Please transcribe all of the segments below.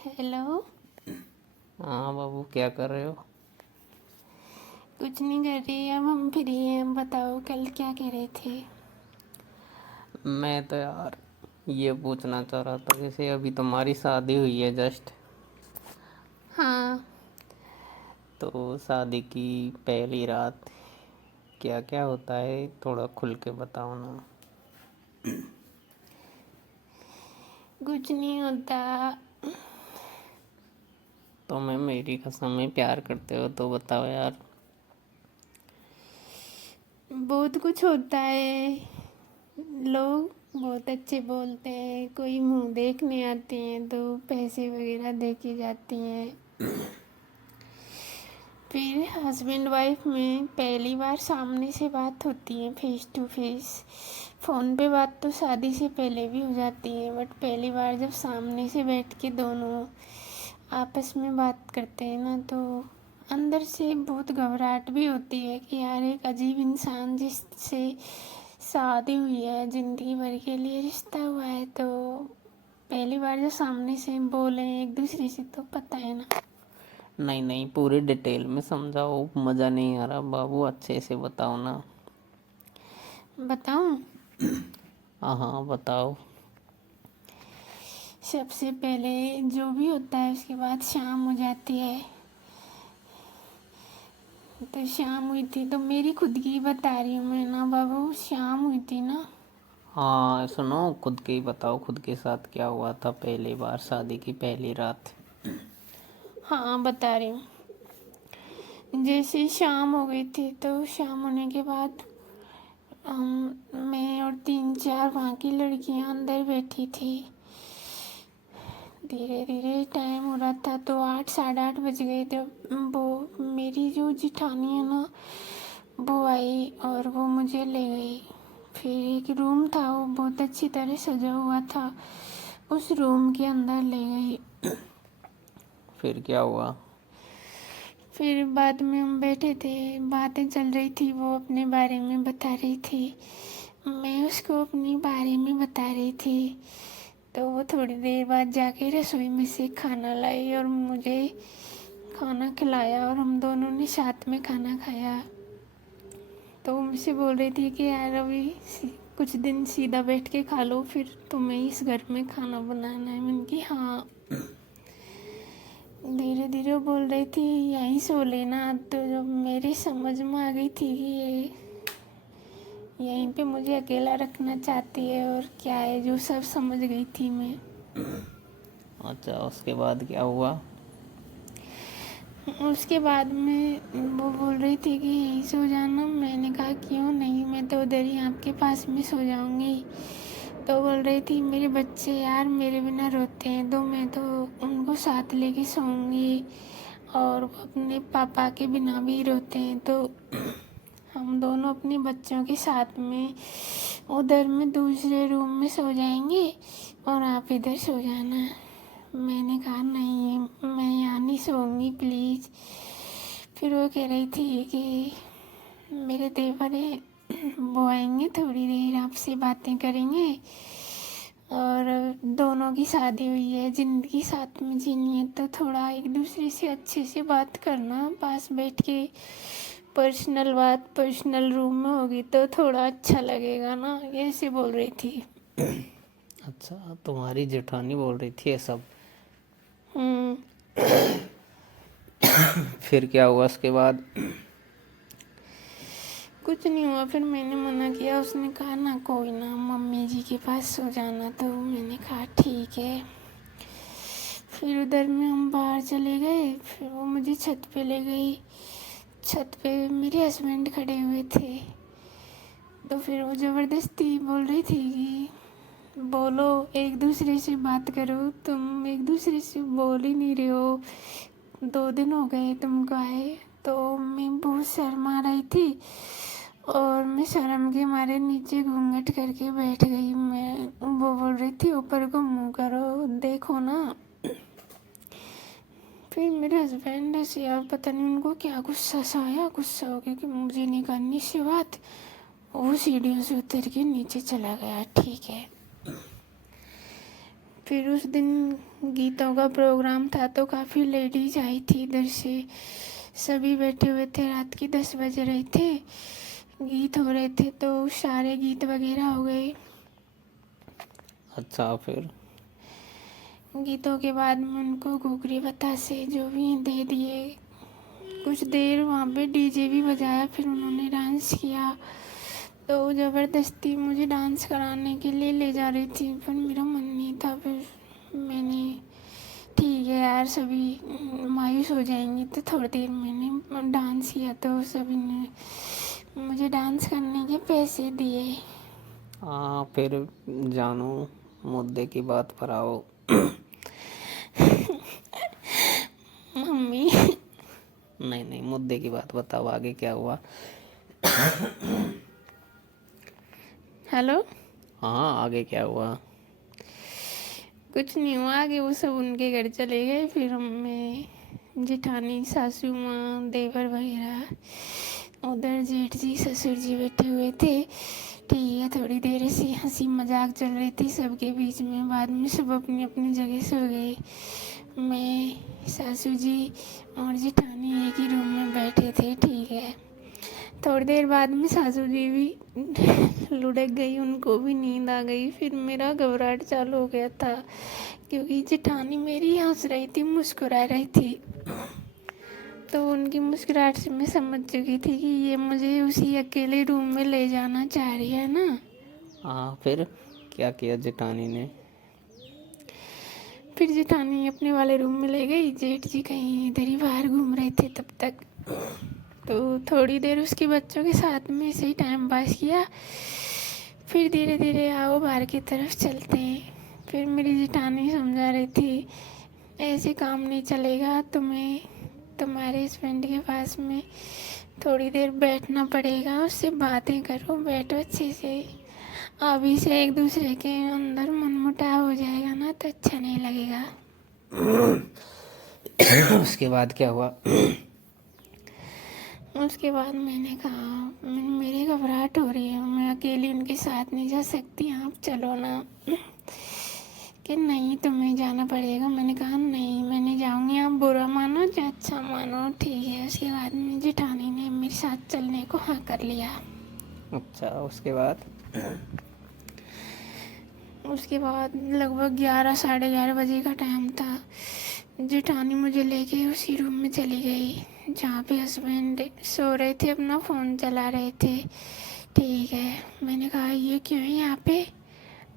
Hello. हाँ बाबू, क्या कर रहे हो? कुछ नहीं कर रही, अब हम फ्री हैं। बताओ कल क्या कह रहे थे? मैं तो यार ये पूछना चाह रहा था, जैसे अभी तुम्हारी शादी हुई है जस्ट, हाँ। तो शादी की पहली रात क्या क्या होता है, थोड़ा खुल के बताओ ना। कुछ नहीं होता। तुम्हें मेरी कसम में प्यार करते हो तो बताओ यार। बहुत कुछ होता है। लोग बहुत अच्छे बोलते हैं, कोई मुंह देखने आते हैं तो पैसे वगैरह दे के जाती हैं। फिर हस्बैंड वाइफ में पहली बार सामने से बात होती है, फेस टू फेस। फ़ोन पे बात तो शादी से पहले भी हो जाती है, बट पहली बार जब सामने से बैठ के दोनों आपस में बात करते हैं ना, तो अंदर से बहुत घबराहट भी होती है कि यार एक अजीब इंसान जिससे शादी हुई है, ज़िंदगी भर के लिए रिश्ता हुआ है, तो पहली बार जब सामने से बोलें एक दूसरे से तो पता है ना। नहीं नहीं, पूरी डिटेल में समझाओ, मज़ा नहीं आ रहा बाबू, अच्छे से बताओ ना। बताऊं? हाँ हाँ बताओ। सबसे पहले जो भी होता है उसके बाद शाम हो जाती है। तो शाम हुई थी तो मेरी खुद की बता रही हूँ मैं ना बाबू, शाम हुई थी ना। हाँ सुनो, खुद के ही बताओ, खुद के साथ क्या हुआ था पहली बार शादी की पहली रात। हाँ बता रही हूँ। जैसे शाम हो गई थी तो शाम होने के बाद मैं और 3-4 वहाँ की लड़कियाँ अंदर बैठी थी। धीरे धीरे टाइम हो रहा था तो 8-8:30 बज गए जब वो मेरी जो जिठानी है ना, वो आई और वो मुझे ले गई। फिर एक रूम था, वो बहुत अच्छी तरह सजा हुआ था, उस रूम के अंदर ले गई। फिर क्या हुआ? फिर बाद में हम बैठे थे, बातें चल रही थी, वो अपने बारे में बता रही थी, मैं उसको अपने बारे में बता रही थी। तो वो थोड़ी देर बाद जाके रसोई में से खाना लाई और मुझे खाना खिलाया और हम दोनों ने साथ में खाना खाया। तो वो मुझसे बोल रही थी कि यार अभी कुछ दिन सीधा बैठ के खा लो, फिर तुम्हें इस घर में खाना बनाना है। मैंने कि हाँ। धीरे धीरे वो बोल रही थी यहीं सो लेना, तो जब मेरी समझ में आ गई थी कि ये यहीं पे मुझे अकेला रखना चाहती है और क्या है, जो सब समझ गई थी मैं। अच्छा, उसके बाद क्या हुआ? उसके बाद में वो बोल रही थी कि यहीं सो जाना। मैंने कहा क्यों नहीं, मैं तो उधर ही आपके पास में सो जाऊंगी। तो बोल रही थी मेरे बच्चे यार मेरे बिना रोते हैं, तो मैं तो उनको साथ लेके सोऊंगी, और अपने पापा के बिना भी रोते हैं, तो हम दोनों अपने बच्चों के साथ में उधर में दूसरे रूम में सो जाएंगे और आप इधर सो जाना। मैंने कहा नहीं, मैं यहाँ नहीं सोऊंगी प्लीज़। फिर वो कह रही थी कि मेरे देवर है, वो आएंगे, थोड़ी देर आपसे बातें करेंगे, और दोनों की शादी हुई है, ज़िंदगी साथ में जीनी है, तो थोड़ा एक दूसरे से अच्छे से बात करना, पास बैठ के पर्सनल बात पर्सनल रूम में होगी तो थोड़ा अच्छा लगेगा ना, ऐसे बोल रही थी। अच्छा, तुम्हारी जेठानी बोल रही थी ये सब? हम्म। फिर क्या हुआ उसके बाद? कुछ नहीं हुआ, फिर मैंने मना किया, उसने कहा ना कोई ना, मम्मी जी के पास सो जाना, तो मैंने कहा ठीक है। फिर उधर में हम बाहर चले गए, फिर वो मुझे छत पे ले गई। छत पे मेरे हस्बैंड खड़े हुए थे, तो फिर वो ज़बरदस्ती बोल रही थी कि बोलो, एक दूसरे से बात करो, तुम एक दूसरे से बोल ही नहीं रहे हो, 2 दिन हो गए तुमको आए। तो मैं बहुत शर्मा रही थी और मैं शर्म के मारे नीचे घूंघट करके बैठ गई। मैं वो बोल रही थी ऊपर को मुंह करो, देखो ना। फिर मेरे हस्बैंड ऐसे, यार पता नहीं उनको क्या गुस्सा सा आया, गुस्सा हो गया कि मुझे नहीं करनी इससे बात, वो सीढ़ियों से उतर के नीचे चला गया। ठीक है। फिर उस दिन गीतों का प्रोग्राम था तो काफ़ी लेडीज आई थी इधर से, सभी बैठे हुए थे। रात के 10 बज रहे थे, गीत हो रहे थे तो सारे गीत वगैरह हो गए। अच्छा, फिर? गीतों के बाद में उनको घूघरी बतासे जो भी दे दिए। कुछ देर वहाँ पे डीजे भी बजाया, फिर उन्होंने डांस किया। तो ज़बरदस्ती मुझे डांस कराने के लिए ले जा रही थी, पर मेरा मन नहीं था। फिर मैंने, ठीक है यार, सभी मायूस हो जाएंगे, तो थोड़ी देर मैंने डांस किया तो सभी ने मुझे डांस करने के पैसे दिए। हाँ, फिर जानू, मुद्दे की बात पर आओ। मम्मी। नहीं नहीं, मुद्दे की बात बताओ, आगे क्या हुआ? हेलो। हाँ, आगे क्या हुआ? कुछ नहीं हुआ आगे, वो सब उनके घर चले गए। फिर मैं, जेठानी, सासू माँ, देवर वगैरह, उधर जेठ जी, ससुर जी बैठे हुए थे। ठीक है, थोड़ी देर ऐसी हंसी मजाक चल रही थी सबके बीच में। बाद में सब अपनी अपनी जगह सो गए। मैं, सासू जी और जेठानी एक ही रूम में बैठे थे। ठीक है, थोड़ी देर बाद में सासू जी भी लुढ़क गई, उनको भी नींद आ गई। फिर मेरा घबराहट चालू हो गया था, क्योंकि जेठानी मेरी हंस रही थी, मुस्कुरा रही थी। तो उनकी मुस्कुराहट से मैं समझ चुकी थी कि ये मुझे उसी अकेले रूम में ले जाना चाह रही है ना। हाँ, फिर क्या किया जेठानी ने? फिर जेठानी अपने वाले रूम में ले गई, जेठ जी कहीं इधर ही बाहर घूम रहे थे तब तक। तो थोड़ी देर उसके बच्चों के साथ में ऐसे ही टाइम पास किया। फिर धीरे धीरे आओ बाहर की तरफ चलते हैं। फिर मेरी जेठानी समझा रही थी, ऐसे काम नहीं चलेगा, तुम्हें तुम्हारे हस्बैंड के पास में थोड़ी देर बैठना पड़ेगा, उससे बातें करो, बैठो अच्छे से। अभी से एक दूसरे के अंदर मनमुटाव हो जाएगा ना तो अच्छा नहीं लगेगा। उसके बाद क्या हुआ? उसके बाद मैंने कहा, मेरी घबराहट हो रही है, मैं अकेली उनके साथ नहीं जा सकती, आप चलो ना। कि नहीं, तुम्हें जाना पड़ेगा। मैंने कहा नहीं, मैं नहीं जाऊँगी, आप बुरा मानो या अच्छा मानो, ठीक है। उसके बाद में जेठानी ने मेरे साथ चलने को हाँ कर लिया। अच्छा, उसके बाद? उसके बाद लगभग 11, साढ़े 11 बजे का टाइम था। जेठानी मुझे लेके उसी रूम में चली गई जहाँ पे हस्बैंड सो रहे थे, अपना फ़ोन चला रहे थे। ठीक है, मैंने कहा ये क्यों है यहाँ पे?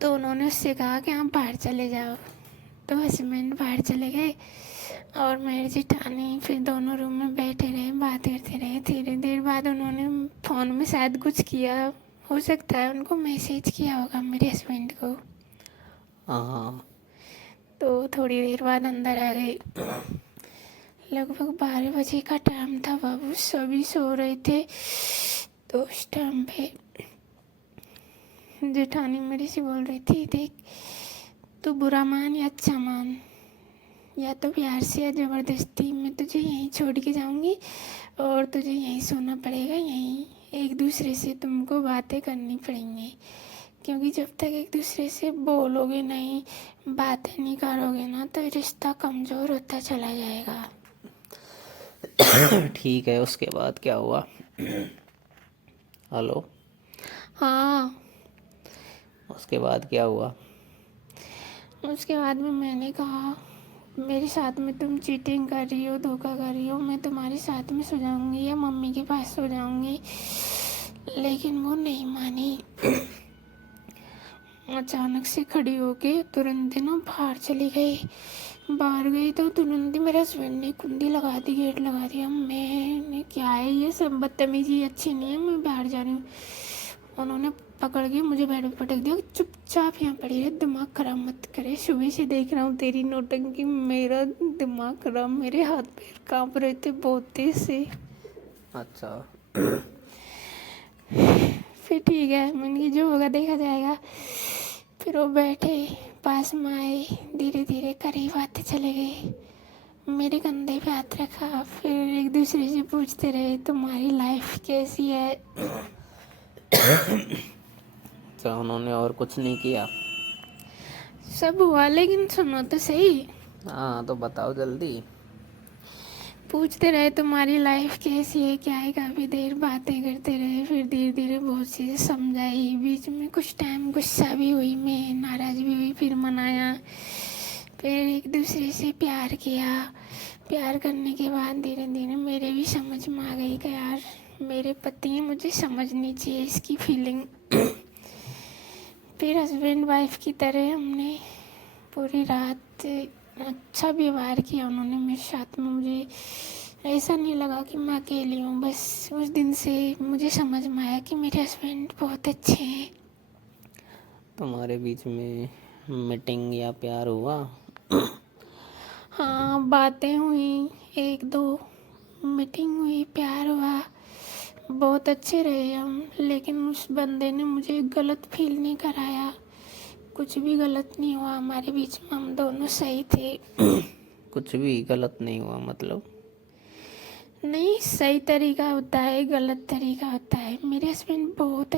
तो उन्होंने उससे कहा कि आप बाहर चले जाओ। तो हस्बैंड बाहर चले गए और मेरी जेठानी फिर दोनों रूम में बैठे रहे, बात करते रहे। थोड़ी देर बाद उन्होंने फ़ोन में शायद कुछ किया, हो सकता है उनको मैसेज किया होगा मेरे हस्बैंड को। हाँ। तो थोड़ी देर बाद अंदर आ गए। लगभग 12 बजे का टाइम था बाबू, सभी सो रहे थे। तो उस टाइम पे जेठानी मेरे से बोल रही थी, देख, तू बुरा मान या अच्छा मान, या तो प्यार से या ज़बरदस्ती, मैं तुझे यहीं छोड़ के जाऊंगी और तुझे यहीं सोना पड़ेगा। यहीं एक दूसरे से तुमको बातें करनी पड़ेंगी, क्योंकि जब तक एक दूसरे से बोलोगे नहीं, बातें नहीं करोगे ना, तो रिश्ता कमज़ोर होता चला जाएगा। ठीक है, उसके बाद क्या हुआ? हेलो। हाँ। उसके बाद क्या हुआ? उसके बाद में मैंने कहा, मेरे साथ में तुम चीटिंग कर रही हो, धोखा कर रही हो, मैं तुम्हारे साथ में सो जाऊंगी या मम्मी के पास सो जाऊंगी। लेकिन वो नहीं मानी। अचानक से खड़ी होके तुरंत ना बाहर चली गई। बाहर गई तो तुरंत ही मेरे हस्बैंड ने कुंडी लगा दी, गेट लगा दिया। मैंने, क्या है ये सब बदतमीजी अच्छी नहीं है, मैं बाहर जा रही हूँ। उन्होंने पकड़ के मुझे बेड पे पटक दिया, चुपचाप यहाँ पड़ी रहे, दिमाग खराब मत करे, सुबह से देख रहा हूँ तेरी नौटंकी। मेरा दिमाग खराब, मेरे हाथ पैर कांप रहे थे बहुत तेज से। अच्छा। फिर ठीक है, मैंने कहा जो होगा देखा जाएगा। फिर वो बैठे, पास में आए, धीरे धीरे करीब आते चले गए, मेरे कंधे पे हाथ रखा। फिर एक दूसरे से पूछते रहे, तुम्हारी लाइफ कैसी है? अच्छा, उन्होंने और कुछ नहीं किया? सब हुआ, लेकिन सुनो तो सही। हाँ तो बताओ जल्दी। पूछते रहे तुम्हारी लाइफ कैसी है क्या है, काफ़ी देर बातें करते रहे, फिर धीरे धीरे बहुत चीज़ें समझाई, बीच में कुछ टाइम गुस्सा भी हुई, मैं नाराज़ भी हुई, फिर मनाया, फिर एक दूसरे से प्यार किया। प्यार करने के बाद धीरे धीरे मेरे भी समझ में आ गई कि यार मेरे पति हैं, मुझे समझनी चाहिए इसकी फीलिंग। फिर हस्बैंड वाइफ की तरह हमने पूरी रात अच्छा व्यवहार किया उन्होंने मेरे साथ में। मुझे ऐसा नहीं लगा कि मैं अकेली हूँ। बस उस दिन से मुझे समझ में आया कि मेरे हस्बैंड बहुत अच्छे हैं। तुम्हारे बीच में मीटिंग या प्यार हुआ? हाँ, बातें हुई, एक दो मीटिंग हुई, प्यार हुआ, बहुत अच्छे रहे हम। लेकिन उस बंदे ने मुझे गलत फील नहीं कराया, कुछ भी गलत नहीं हुआ हमारे बीच में, हम दोनों सही थे। कुछ भी गलत नहीं हुआ मतलब? नहीं, सही तरीका होता है, गलत तरीका होता है। मेरे हस्बैंड बहुत